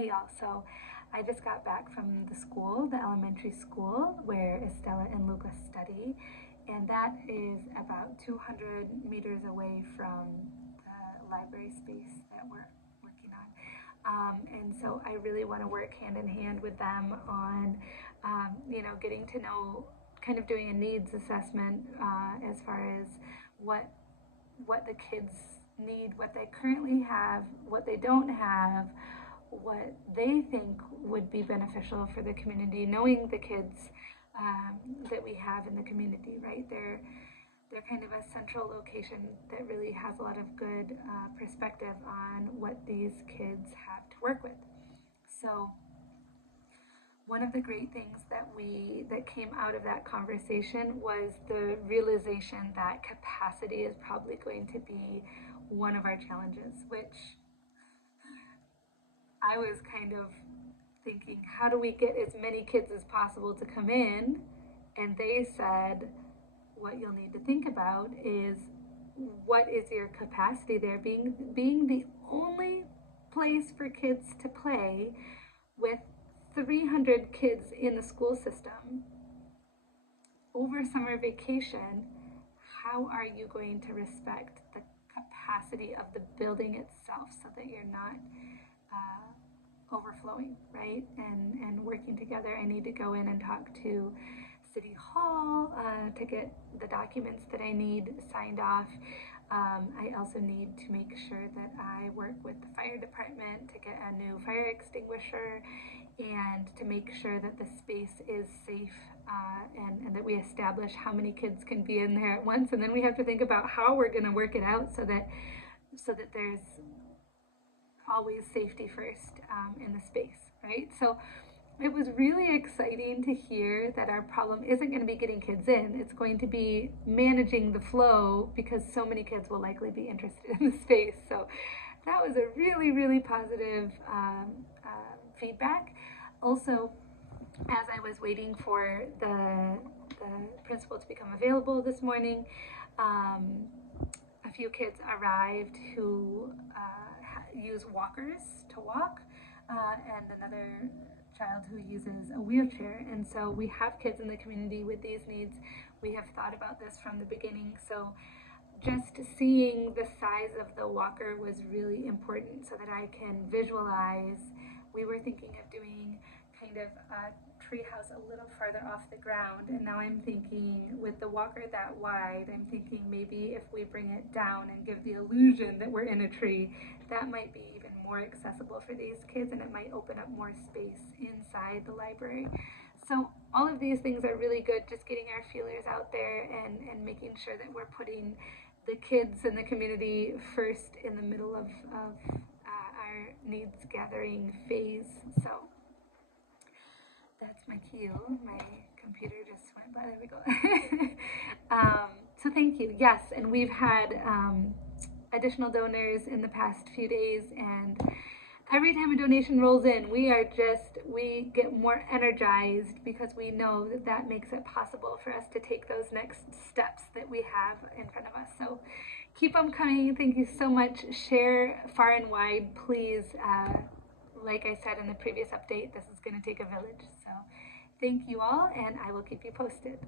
Hey y'all, so I just got back from the school, the elementary school where Estella and Lucas study, and that is about 200 meters away from the library space that we're working on. And so I really want to work hand in hand with them on, getting to know, kind of doing a needs assessment as far as what the kids need, what they currently have, what they don't have, what they think would be beneficial for the community, knowing the kids that we have in the community, right? They're kind of a central location that really has a lot of good perspective on what these kids have to work with. So one of the great things that came out of that conversation was the realization that capacity is probably going to be one of our challenges, which I was kind of thinking, how do we get as many kids as possible to come in? And they said, what you'll need to think about is, what is your capacity there? Being the only place for kids to play with 300 kids in the school system over summer vacation, how are you going to respect the capacity of the building itself so that you're not overflowing, right? And working together. I need to go in and talk to City Hall to get the documents that I need signed off. I also need to make sure that I work with the fire department to get a new fire extinguisher and to make sure that the space is safe and that we establish how many kids can be in there at once. And then we have to think about how we're going to work it out so that there's always safety first in the space, right? So it was really exciting to hear that our problem isn't going to be getting kids in. It's going to be managing the flow because so many kids will likely be interested in the space. So that was a really, really positive feedback. Also, as I was waiting for the principal to become available this morning, a few kids arrived who use walkers to walk, and another child who uses a wheelchair. And so we have kids in the community with these needs. We have thought about this from the beginning. So just seeing the size of the walker was really important so that I can visualize. We were thinking of doing kind of a treehouse a little farther off the ground, and now I'm thinking with the walker that wide, I'm thinking maybe if we bring it down and give the illusion that we're in a tree, that might be even more accessible for these kids, and it might open up more space inside the library. So all of these things are really good, just getting our feelers out there and making sure that we're putting the kids in the community first in the middle of our needs gathering phase. So that's my cue. My computer just went by. There we go. So thank you. Yes, and we've had additional donors in the past few days, and every time a donation rolls in, we get more energized because we know that makes it possible for us to take those next steps that we have in front of us. So keep them coming. Thank you so much. Share far and wide, please. Like I said in the previous update, this is going to take a village. So thank you all, and I will keep you posted.